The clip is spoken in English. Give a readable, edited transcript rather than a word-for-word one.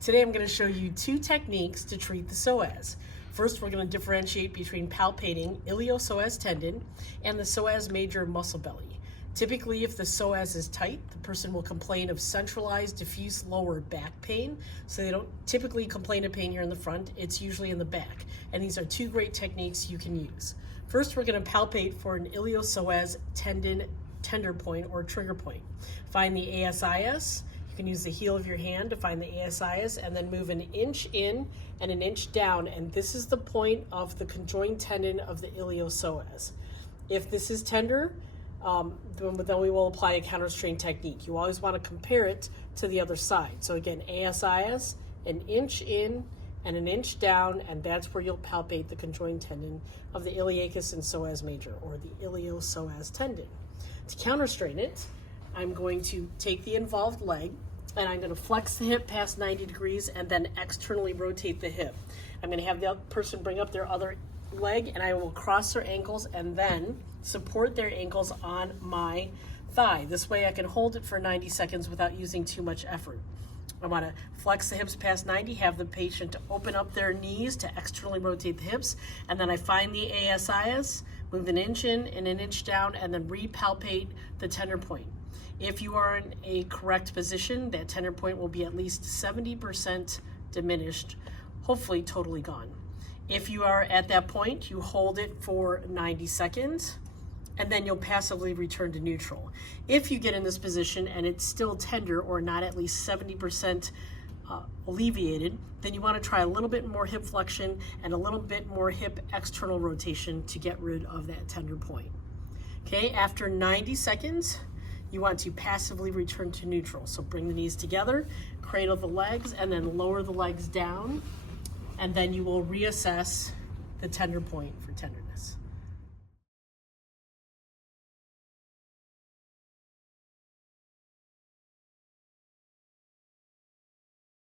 Today I'm going to show you two techniques to treat the psoas. First, we're going to differentiate between palpating iliopsoas tendon and the psoas major muscle belly. Typically, if the psoas is tight, the person will complain of centralized diffuse lower back pain. So they don't typically complain of pain here in the front, it's usually in the back. And these are two great techniques you can use. First, we're going to palpate for an iliopsoas tendon tender point or trigger point. Find the ASIS. You can use the heel of your hand to find the ASIS and then move an inch in and an inch down, and this is the point of the conjoined tendon of the iliopsoas. If this is tender, then we will apply a counterstrain technique. You always want to compare it to the other side. So again, ASIS, an inch in and an inch down, and that's where you'll palpate the conjoined tendon of the iliacus and psoas major, or the iliopsoas tendon. To counterstrain it, I'm going to take the involved leg and I'm going to flex the hip past 90 degrees and then externally rotate the hip. I'm going to have the person bring up their other leg and I will cross their ankles and then support their ankles on my thigh. This way I can hold it for 90 seconds without using too much effort. I want to flex the hips past 90, have the patient open up their knees to externally rotate the hips, and then I find the ASIS, move an inch in and an inch down, and then repalpate the tender point. If you are in a correct position, that tender point will be at least 70% diminished, hopefully totally gone. If you are at that point, you hold it for 90 seconds, and then you'll passively return to neutral. If you get in this position and it's still tender or not at least 70% alleviated, then you want to try a little bit more hip flexion and a little bit more hip external rotation to get rid of that tender point. Okay, after 90 seconds, you want to passively return to neutral. So bring the knees together, cradle the legs, and then lower the legs down, and then you will reassess the tender point for tenderness.